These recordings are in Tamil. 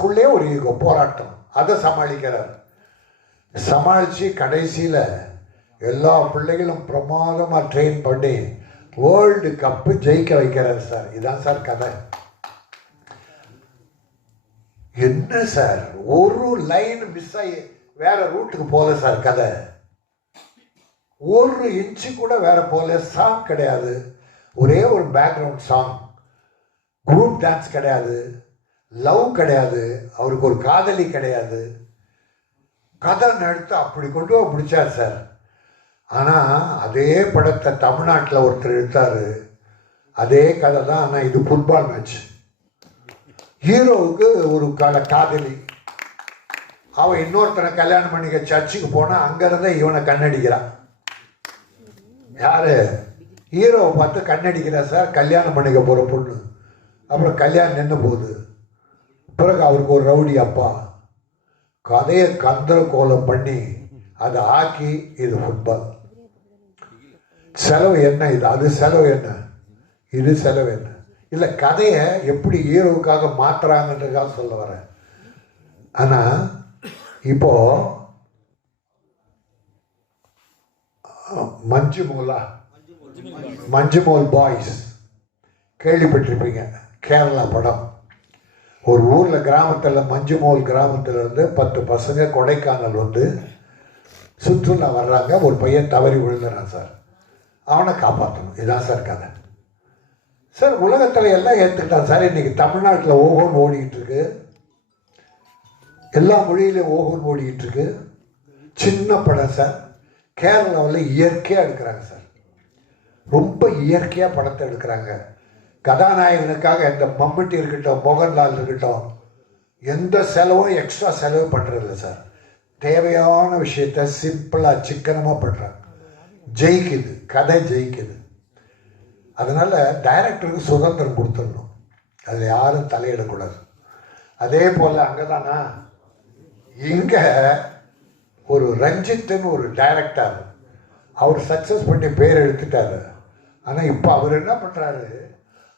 உள்ளே ஒரு ஈகோ போராட்டம். அதை சமாளிக்கிறார். சமாளித்து கடைசியில் எல்லா பிள்ளைகளும் பிரமாதமாக ட்ரெயின் பண்ணி வேர்ல்டு கப்பு ஜெயிக்க வைக்கிறார் சார் இதான் சார் கதை. என்ன சார் ஒரு லைன் மிஸ் ஆகி வேற ரூட்டுக்கு போகல சார் கதை. ஒரு இன்ச்சு கூட வேற போகல சாங் கிடையாது. ஒரே ஒரு பேக்ரவுண்ட் சாங் குரூப் டான்ஸ் கிடையாது. லவ் கிடையாது அவருக்கு ஒரு காதலி கிடையாது. கதை நடத்து அப்படி கொண்டு போய் பிடிச்சார் சார். ஆனால் அதே படத்தை தமிழ்நாட்டில் ஒருத்தர் எடுத்தார். அதே கதை தான் ஆனால் இது ஃபுட்பால் மேட்ச் ஹீரோவுக்கு ஒரு கால காதலி. அவன் இன்னொருத்தனை கல்யாணம் பண்ணிக்க சர்ச்சுக்கு போனால் அங்கேருந்தே இவனை கண்ணடிக்கிறான். யார்? ஹீரோவை பார்த்து கண்ணடிக்கிறா சார் கல்யாணம் பண்ணிக்க போகிற பொண்ணு. அப்புறம் கல்யாணம் நின்று போகுது. பிறகு அவருக்கு ஒரு ரவுடி அப்பா. கதையை கந்தர கோலம் பண்ணி அதை ஆக்கி இது ஃபுட்பால் செலவு என்ன இது? அது செலவு என்ன? இது செலவு என்ன? இல்லை கதையை எப்படி ஹீரோவுக்காக மாத்துறாங்கன்றதுக்காக சொல்ல வரேன். ஆனால் இப்போ மஞ்சு மூலா மஞ்சுமோல் பாய்ஸ் கேள்விப்பட்டிருப்பீங்க. கேரளா படம். ஒரு ஊரில் கிராமத்தில் மஞ்சுமோல் கிராமத்தில் இருந்து பத்து பசங்க கொடைக்கானல் வந்து சுற்றுலா வர்றாங்க. ஒரு பையன் தவறி விழுந்துறான் சார். அவனை காப்பாற்றணும் இதான் சார் கதை. சார் உலகத்தில் எல்லாம் ஏற்றுக்கிட்டான் சார். இன்றைக்கி தமிழ்நாட்டில் ஓகோன்னு ஓடிக்கிட்டு இருக்கு. எல்லா மொழியிலையும் ஓகோன்னு ஓடிக்கிட்டு இருக்கு. சின்ன படம் சார். கேரளாவில் இயற்கையாக எடுக்கிறாங்க சார். ரொம்ப இயற்கையாக படத்தை எடுக்கிறாங்க. கதாநாயகனுக்காக எந்த மம்முட்டி இருக்கட்டும் மோகன்லால் இருக்கட்டும் எந்த செலவும் எக்ஸ்ட்ரா செலவு பண்ணுறதில்ல சார். தேவையான விஷயத்த சிம்பிளாக சிக்கனமாக பண்ணுறாங்க ஜெயிக்குது. கதை ஜெயிக்குது. அதனால் டைரக்டருக்கு சுதந்திரம் கொடுத்துடணும். அதில் யாரும் தலையிடக்கூடாது. அதே போல் அங்கே தானா இங்கே ஒரு ரஞ்சித்துன்னு ஒரு டைரக்டர் அவர் சக்ஸஸ் பண்ணி பேர் எடுத்துட்டாரு. ஆனால் இப்போ அவர் என்ன பண்ணுறாரு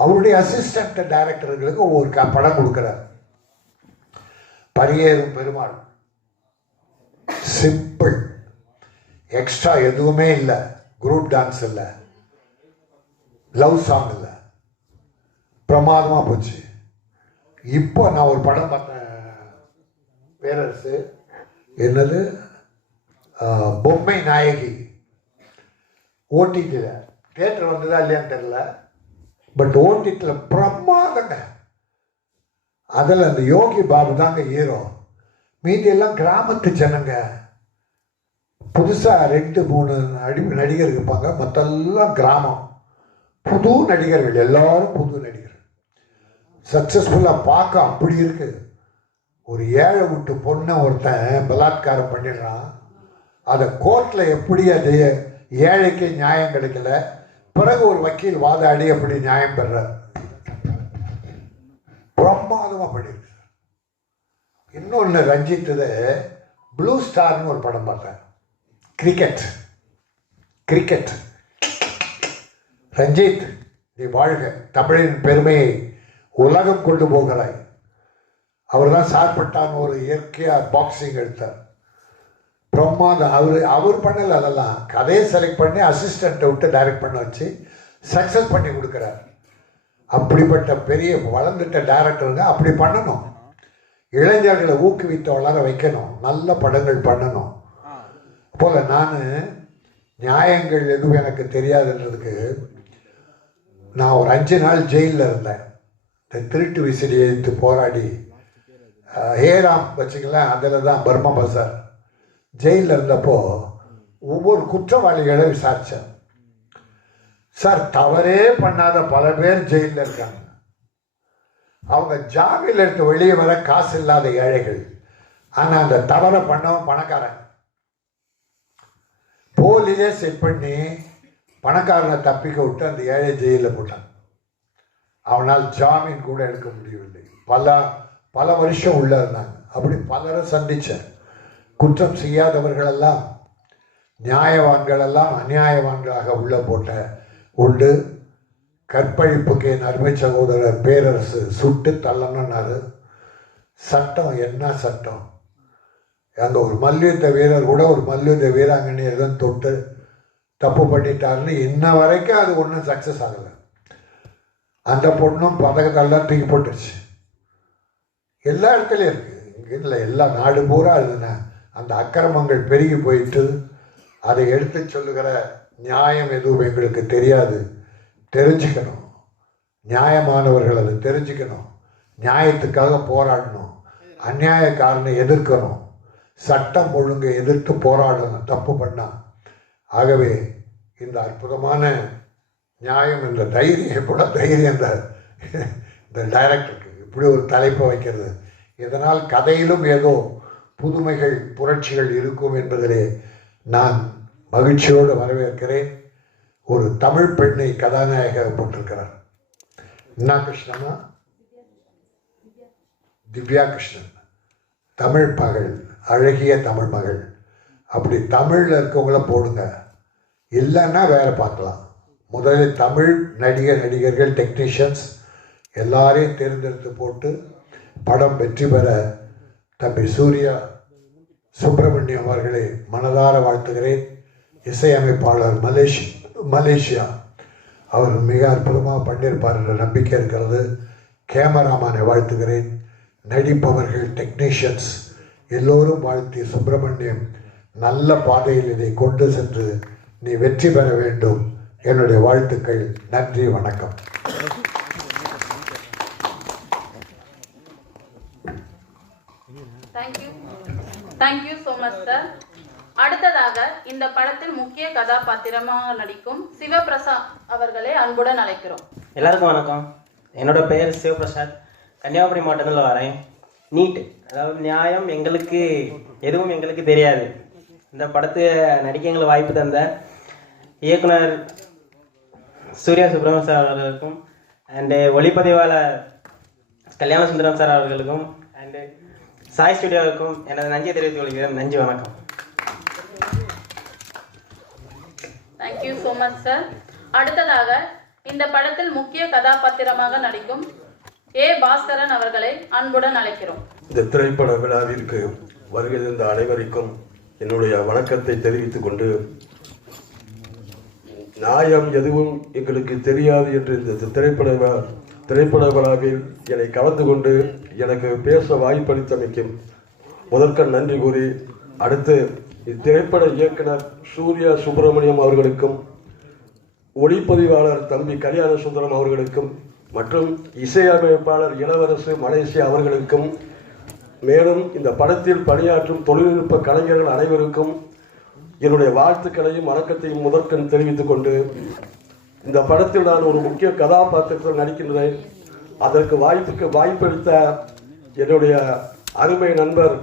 அவருடைய அசிஸ்டன்ட் டைரக்டர்களுக்கு ஒரு க படம் கொடுக்குறாரு. பரியேறும் பெருமாள். சிம்பிள் எக்ஸ்ட்ரா எதுவுமே இல்லை. குரூப் டான்ஸ் இல்லை. லவ் சாங் இல்லை. பிரமாதமாக போச்சு. இப்போ நான் ஒரு படம் பார்த்தேன். பேரரசு. என்னது? பொம்மை நாயகி. ஓடிடியில் தேட்டர் வந்ததா இல்லையான்னு தெரில பட் ஓடிடியில் பிரமாதங்க. அதில் அந்த யோகி பாபு தாங்க ஹீரோ மீதி எல்லாம் கிராமத்து ஜனங்க. புதுசாக ரெண்டு மூணு நடி நடிகர் இருப்பாங்க. மற்றெல்லாம் கிராமம். புது நடிகர்கள். எல்லாரும் புது நடிகர் சக்ஸஸ்ஃபுல்லாக பார்க்க அப்படி இருக்கு. ஒரு ஏழை விட்டு பொண்ணை ஒருத்தன் பலாத்காரம் பண்ணிடுறான். அதை கோர்ட்டில் எப்படி அது ஏழைக்கு நியாயம் கிடைக்கல. பிறகு ஒரு வக்கீல் வாதாடி அப்படி நியாயம் பெறார் பிரமாதமாக பண்ணியிருக்கு இன்னொன்று ரஞ்சித்தது ப்ளூ ஸ்டார்னு ஒரு படம் பார்த்தேன். கிரிக்கெட் கிரிக்கெட் ரஞ்சித் நீ வாழ்க. தமிழின் பெருமையை உலகம் கொண்டு போகிறாய். அவர் தான் சார்பட்டான்னு ஒரு இயற்கையாக பாக்ஸிங் எடுத்தார். பிரம்மாதம் அவர் அவர் பண்ணல அதெல்லாம். கதையை செலக்ட் பண்ணி அசிஸ்டண்ட்டை விட்டு டைரக்ட் பண்ண வச்சு சக்ஸஸ் பண்ணி கொடுக்குறார். அப்படிப்பட்ட பெரிய வளர்ந்துட்ட டைரக்டருங்க அப்படி பண்ணணும். இளைஞர்களை ஊக்குவித்த வளர வைக்கணும். நல்ல படங்கள் பண்ணணும். போல நான் நியாயங்கள் எதுவும் எனக்கு தெரியாதுன்றதுக்கு நான் ஒரு அஞ்சு நாள் ஜெயிலில் இருந்தேன். இந்த திருட்டு விசிறி எழுத்து போராடி ஹேராம் வச்சுக்கலாம் அதில் தான் பர்மா பசார். ஜெயிலில் இருந்தப்போ ஒவ்வொரு குற்றவாளிகளை விசாரித்தேன் சார் தவறே பண்ணாத பல பேர் ஜெயிலில் இருக்காங்க. அவங்க ஜாமீன் எடுத்து வெளியே வர காசு இல்லாத ஏழைகள். ஆனால் அந்த தவறை பண்ணவும் பணக்காரன். போலியே செட் பண்ணி பணக்காரனை தப்பிக்க விட்டு அந்த ஏழை ஜெயிலில் போட்டான். அவனால் ஜாமீன் கூட எடுக்க முடியவில்லை. பல பல வருஷம் உள்ளே இருந்தாங்க அப்படி பலரை சந்தித்தேன் குற்றம் செய்யாதவர்களெல்லாம் நியாயவான்களெல்லாம் அநியாயவான்களாக உள்ள போட்ட உண்டு. கற்பழிப்புக்கு என் அருமை சகோதரர் பேரரசு சுட்டு தள்ளணுன்னாரு சட்டம் என்ன சட்டம்? அங்கே ஒரு மல்யுத்த வீரர் கூட ஒரு மல்யுத்த வீராங்கனை எதுவும் தொட்டு தப்பு பண்ணிட்டாருன்னு இன்ன வரைக்கும் அது ஒன்றும் சக்ஸஸ் ஆகலை. அந்த பொண்ணும் பதக்கத்தெல்லாம் தூக்கி போட்டுருச்சு. எல்லா இடத்துலையும் இருக்குது இங்கே இல்லை எல்லா நாடு பூரா அதுன அந்த அக்கிரமங்கள் பெருகி போயிட்டு அதை எடுத்து சொல்லுகிற நியாயம் எதுவும் எங்களுக்கு தெரியாது. தெரிஞ்சுக்கணும். நியாயமானவர்கள் அதை தெரிஞ்சுக்கணும். நியாயத்துக்காக போராடணும். அநியாயக்காரனை எதிர்க்கணும். சட்டம் ஒழுங்கை எதிர்த்து போராடணும். தப்பு பண்ணால் ஆகவே இந்த அற்புதமான நியாயம் என்ற தைரியம் எப்படா தைரியம் இந்த இந்த டைரக்டருக்கு இப்படி ஒரு தலைப்பை வைக்கிறது. இதனால் கதையிலும் ஏதோ புதுமைகள் புரட்சிகள் இருக்கும் என்பதிலே நான் மகிழ்ச்சியோடு வரவேற்கிறேன். ஒரு தமிழ் பெண்ணை கதாநாயகப்பட்டிருக்கிறார் என்ன கிருஷ்ணனா திவ்யா கிருஷ்ணன் தமிழ் மகள் அழகிய தமிழ் மகள். அப்படி தமிழில் இருக்கவங்கள போடுங்க. இல்லைன்னா வேலை பார்க்கலாம். முதலில் தமிழ் நடிகர் நடிகர்கள் டெக்னீஷியன்ஸ் எல்லாரையும் தேர்ந்தெடுத்து போட்டு படம் வெற்றி பெற தம்பி சூர்யா சுப்பிரமணியம் அவர்களை மனதார வாழ்த்துகிறேன். இசையமைப்பாளர் மலேஷ் மலேசியா. அவர் மிக அற்புதமாக பண்ணியிருப்பார் என்ற நம்பிக்கை இருக்கிறது. கேமராமானை வாழ்த்துகிறேன். நடிப்பவர்கள் டெக்னீஷியன்ஸ் எல்லோரும் வாழ்த்தி சுப்பிரமணியம் நல்ல பாதையில் இதை கொண்டு சென்று நீ வெற்றி பெற வேண்டும். என்னுடைய வாழ்த்துக்கள். நன்றி வணக்கம் thank you thank you so much sir அடுத்ததாக இந்த படத்தில் முக்கிய கதாபாத்திரமாக நடிக்கும் சிவபிரசாத் அவர்களை அன்புடன் அழைக்கிறோம். எல்லாருக்கும் வணக்கம். என்னோட பெயர் சிவபிரசாத். கன்னியாகுமரி மாவட்டத்தில் வரேன். நீட் அதாவது நியாயம் எங்களுக்கு எதுவும் எங்களுக்கு தெரியாது. இந்த படத்தை நடிக்க எங்களுக்கு வாய்ப்பு தந்த இயக்குனர் சூர்யா சுப்பிரமணியம் சார் அவர்களுக்கும் அண்டு ஒளிப்பதிவாளர் கல்யாண சுந்தரம் சார் அவர்களுக்கும் அண்டு சாய் ஸ்டுடியோவுக்கும் எனது நன்றியை தெரிவித்துக் கொள்கிறேன். நன்றி வணக்கம். தேங்க்யூ ஸோ மச் சார் அடுத்ததாக இந்த படத்தில் முக்கிய கதாபாத்திரமாக நடிக்கும் ஏ. பாஸ்கரன் அவர்களை அன்புடன் அழைக்கிறோம். இந்த திரைப்பட விழாவிற்கு வருகை தந்த அனைவருக்கும் என்னுடைய வணக்கத்தை தெரிவித்துக் கொண்டு நியாயம் எதுவும் எங்களுக்கு தெரியாது என்று இந்த திரைப்பட விழா- திரைப்பட விழாவில் என்னை கலந்து கொண்டு எனக்கு பேச வாய்ப்பளித்தமைக்கும் முதற்க நன்றி கூறி அடுத்து இத்திரைப்பட இயக்குனர் சூர்யா சுப்பிரமணியம் அவர்களுக்கும் ஒளிப்பதிவாளர் தம்பி கல்யாண சுந்தரம் அவர்களுக்கும் மற்றும் இசையமைப்பாளர் இளவரசு மலேசியா அவர்களுக்கும் மேலும் இந்த படத்தில் பணியாற்றும் தொழில்நுட்ப கலைஞர்கள் அனைவருக்கும் என்னுடைய வாழ்த்துக்களையும் வணக்கத்தையும் முதற்கண் தெரிவித்துக் கொண்டு இந்த படத்தில் நான் ஒரு முக்கிய கதாபாத்திரத்தில் நடிக்கின்றேன். அதற்கு வாய்ப்புக்கு வாய்ப்பளித்த என்னுடைய அருமை நண்பர்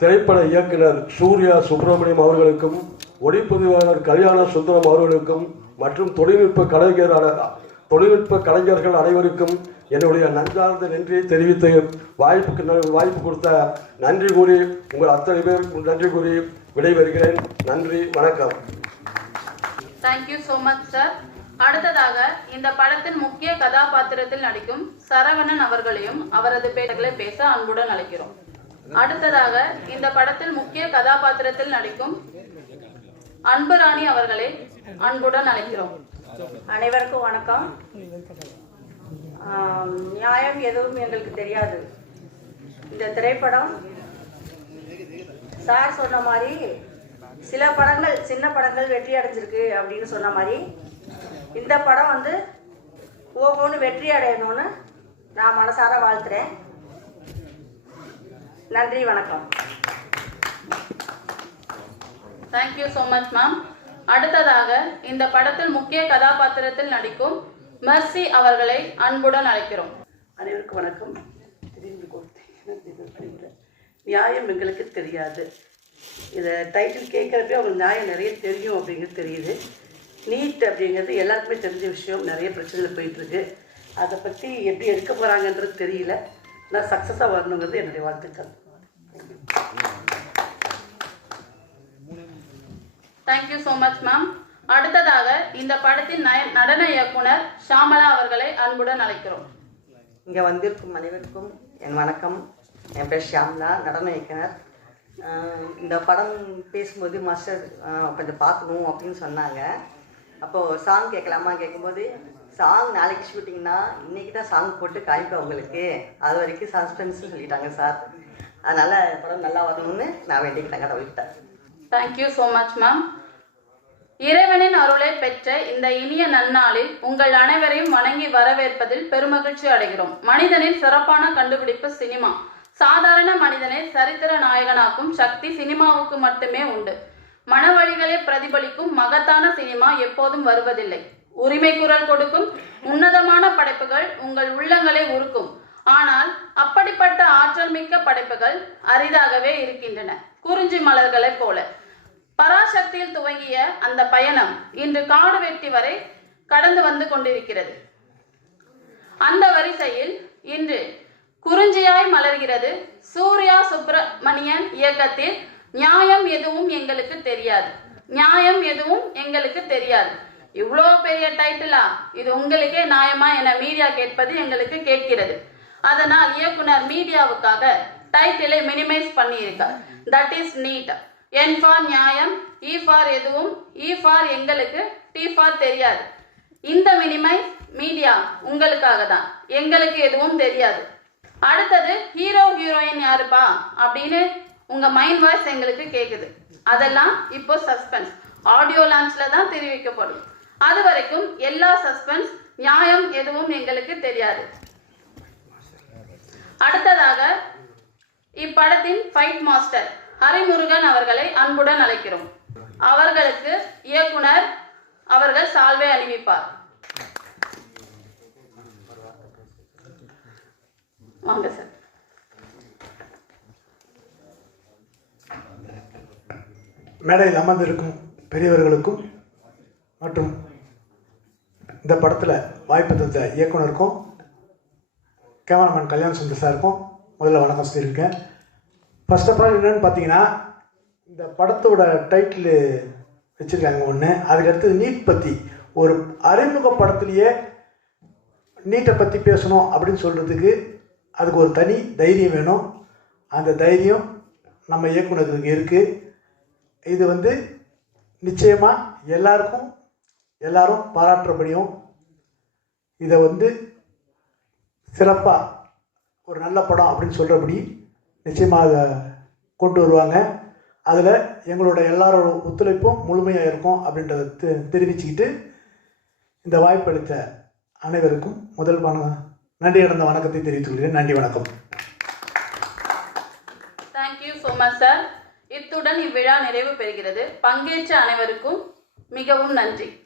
திரைப்பட இயக்குனர் சூர்யா சுப்பிரமணியம் அவர்களுக்கும் ஒளிப்பதிவாளர் கல்யாண சுந்தரம் அவர்களுக்கும் மற்றும் தொழில்நுட்ப கலைஞர் தொழில்நுட்ப கலைஞர்கள் அனைவருக்கும் என்னுடைய நன்றார்ந்த நன்றியை தெரிவித்து வாய்ப்புக்கு வாய்ப்பு கொடுத்த நன்றி கூறி உங்கள் அத்தனை பேருக்கும் நன்றி கூறி விடைபெறுகிறேன். நன்றி வணக்கம். தேங்க்யூ ஸோ மச் சார் அடுத்ததாக இந்த படத்தில் முக்கிய கதாபாத்திரத்தில் நடிக்கும் சரவணன் அவர்களையும் அவரது பேர்களை பேச அன்புடன் அழைக்கிறோம். அடுத்ததாக இந்த படத்தில் முக்கிய கதாபாத்திரத்தில் நடிக்கும் அன்புராணி அவர்களை அன்புடன் அழைக்கிறோம். அனைவருக்கும் வணக்கம். நியாயம் எதுவும் எங்களுக்கு தெரியாது. இந்த திரைப்படம் சார் சொன்ன மாதிரி சில படங்கள் சின்ன படங்கள் வெற்றி அடைஞ்சிருக்கு அப்படின்னு சொன்ன மாதிரி இந்த படம் வந்து ஓகோன்னு வெற்றி அடையணும்னு நான் மனசார வாழ்த்துறேன். நன்றி வணக்கம். தேங்க்யூ ஸோ மச் மேம் அடுத்ததாக இந்த படத்தில் முக்கிய கதாபாத்திரத்தில் நடிக்கும் மெர்சி அவர்களை அன்புடன் அழைக்கிறோம். அனைவருக்கும் வணக்கம். தெரிந்து கொடுத்தேன் நியாயம் எங்களுக்கு தெரியாது. இதை டைட்டில் கேட்குறப்பே அவங்களுக்கு நியாயம் நிறைய தெரியும் அப்படிங்கிறது தெரியுது. நீட் அப்படிங்கிறது எல்லாருக்குமே தெரிஞ்ச விஷயம். நிறைய பிரச்சனைகள் போயிட்டுருக்கு. அதை பற்றி எப்படி எடுக்க போகிறாங்கன்றது தெரியல. நான் சக்ஸஸாக வரணுங்கிறது என்னுடைய வாழ்த்துக்கள். தேங்க்யூ ஸோ மச் மேம் அடுத்ததாக இந்த படத்தின் நய- நடன இயக்குனர் ஷாமலா அவர்களை அன்புடன் அழைக்கிறோம். இங்கே வந்திருக்கும் அனைவருக்கும் என் வணக்கம். என் பேர் ஷியாம்லா நடன இயக்குனர். இந்த படம் பேசும்போது மாஸ்டர் கொஞ்சம் பார்க்கணும் அப்படின்னு சொன்னாங்க. அப்போது சாங் கேட்கலாமா? கேட்கும்போது சாங் நாளைக்கு ஷூட்டிங்னா இன்றைக்கி தான் சாங் போட்டு காய்ப்பேன் உங்களுக்கு. அது வரைக்கும் சஸ்பென்ஸ்னு சொல்லிட்டாங்க சார் அதனால் படம் நல்லா வரணும்னு நான் வேண்டிக்கிட்டேன் கடவுள்கிட்ட தேங்க்யூ ஸோ மச் மேம் இறைவனின் அருளை பெற்ற இந்த இனிய நன்னாளில் உங்கள் அனைவரையும் வணங்கி வரவேற்பதில் பெருமகிழ்ச்சி அடைகிறோம். மனிதனின் சிறப்பான கண்டுபிடிப்பு சினிமா. சாதாரண மனிதனை சரித்திர நாயகனாக்கும் சக்தி சினிமாவுக்கு மட்டுமே உண்டு. மனவழிகளை பிரதிபலிக்கும் மகத்தான சினிமா எப்போதும் வருவதில்லை. உரிமை குரல் கொடுக்கும் உன்னதமான படைப்புகள் உங்கள் உள்ளங்களை உருக்கும். ஆனால் அப்படிப்பட்ட ஆற்றல் மிக்க படைப்புகள் அரிதாகவே இருக்கின்றன. குறிஞ்சி மலர்களைப் போல. பராசக்தியில் துவங்கிய அந்த பயணம் இன்று காடு வெட்டி வரை கடந்து வந்து கொண்டிருக்கிறது. அந்த வரிசையில் இன்று குறிஞ்சியாய் மலர்கிறது சூர்யா சுப்பிரமணியன் இயக்கத்தில் நியாயம் எதுவும் எங்களுக்கு தெரியாது. நியாயம் எதுவும் எங்களுக்கு தெரியாது. இவ்வளோ பெரிய டைட்டிலா? இது உங்களுக்கே நியாயமா என மீடியா கேட்பது எங்களுக்கு கேட்கிறது. அதனால் இயக்குனர் மீடியாவுக்காக டைட்டிலை மினிமைஸ் பண்ணியிருக்கார். That is NEET N for நியாயம் e இ ஃபார் எதுவும் e இ ஃபார் எங்களுக்கு டி ஃபார் தெரியாது. இந்த மினிமைஸ் மீடியா உங்களுக்காக தான். எங்களுக்கு எதுவும் தெரியாது. அடுத்தது ஹீரோ ஹீரோயின் யாருப்பா? அப்படின்னு உங்க மைண்ட் வாய்ஸ் எங்களுக்கு கேக்குது. அதெல்லாம் இப்போ சஸ்பென்ஸ் ஆடியோ லான்ச்ல தான் தெரிவிக்கப்படும். அது வரைக்கும் எல்லா சஸ்பென்ஸ் நியாயம் எதுவும் எங்களுக்கு தெரியாது. அடுத்ததாக இப்படத்தின் ஃபைட் மாஸ்டர் ஹரிமுருகன் அவர்களை அன்புடன் அழைக்கிறோம். அவர்களுக்கு இயக்குனர் அவர்கள் சால்வை அணிவிப்பார். வாங்க சார். மேடையில் அமர்ந்திருக்கும் பெரியவர்களுக்கும் மற்றும் இந்த படத்தில் வாய்ப்பு தந்த இயக்குனருக்கும் கேமராமேன் கல்யாண் சுந்தர் சாருக்கும் முதல்ல வணக்கம் சொல்லியிருக்கேன். ஃபர்ஸ்ட் ஆஃப் ஆல் என்னென்னு பார்த்தீங்கன்னா இந்த படத்தோட டைட்டில் வச்சுருக்காங்க ஒன்று அதுக்கு அடுத்தது நீட் பற்றி ஒரு அறிமுக படத்துலேயே நீட்டை பற்றி பேசணும் அப்படின்னு சொல்கிறதுக்கு அதுக்கு ஒரு தனி தைரியம் வேணும். அந்த தைரியம் நம்ம இயக்குனருக்கு இருக்குது இது வந்து நிச்சயமாக எல்லாருக்கும் எல்லாரும் பாராட்டுறபடியும் இதை வந்து சிறப்பாக ஒரு நல்ல படம் அப்படின்னு சொல்கிறபடி நிச்சயமாக அதை கொண்டு வருவாங்க. அதில் எங்களோட எல்லாரோட ஒத்துழைப்பும் முழுமையாக இருக்கும் அப்படின்றத தெ- தெரிவிச்சுக்கிட்டு இந்த வாய்ப்பளித்த அனைவருக்கும் முதல் வண நன்றி கடந்த வணக்கத்தை தெரிவித்துக் கொள்கிறேன். நன்றி வணக்கம். தேங்க்யூ ஸோ மச் சார் இத்துடன் இவ்விழா நிறைவு பெறுகிறது. பங்கேற்ற அனைவருக்கும் மிகவும் நன்றி.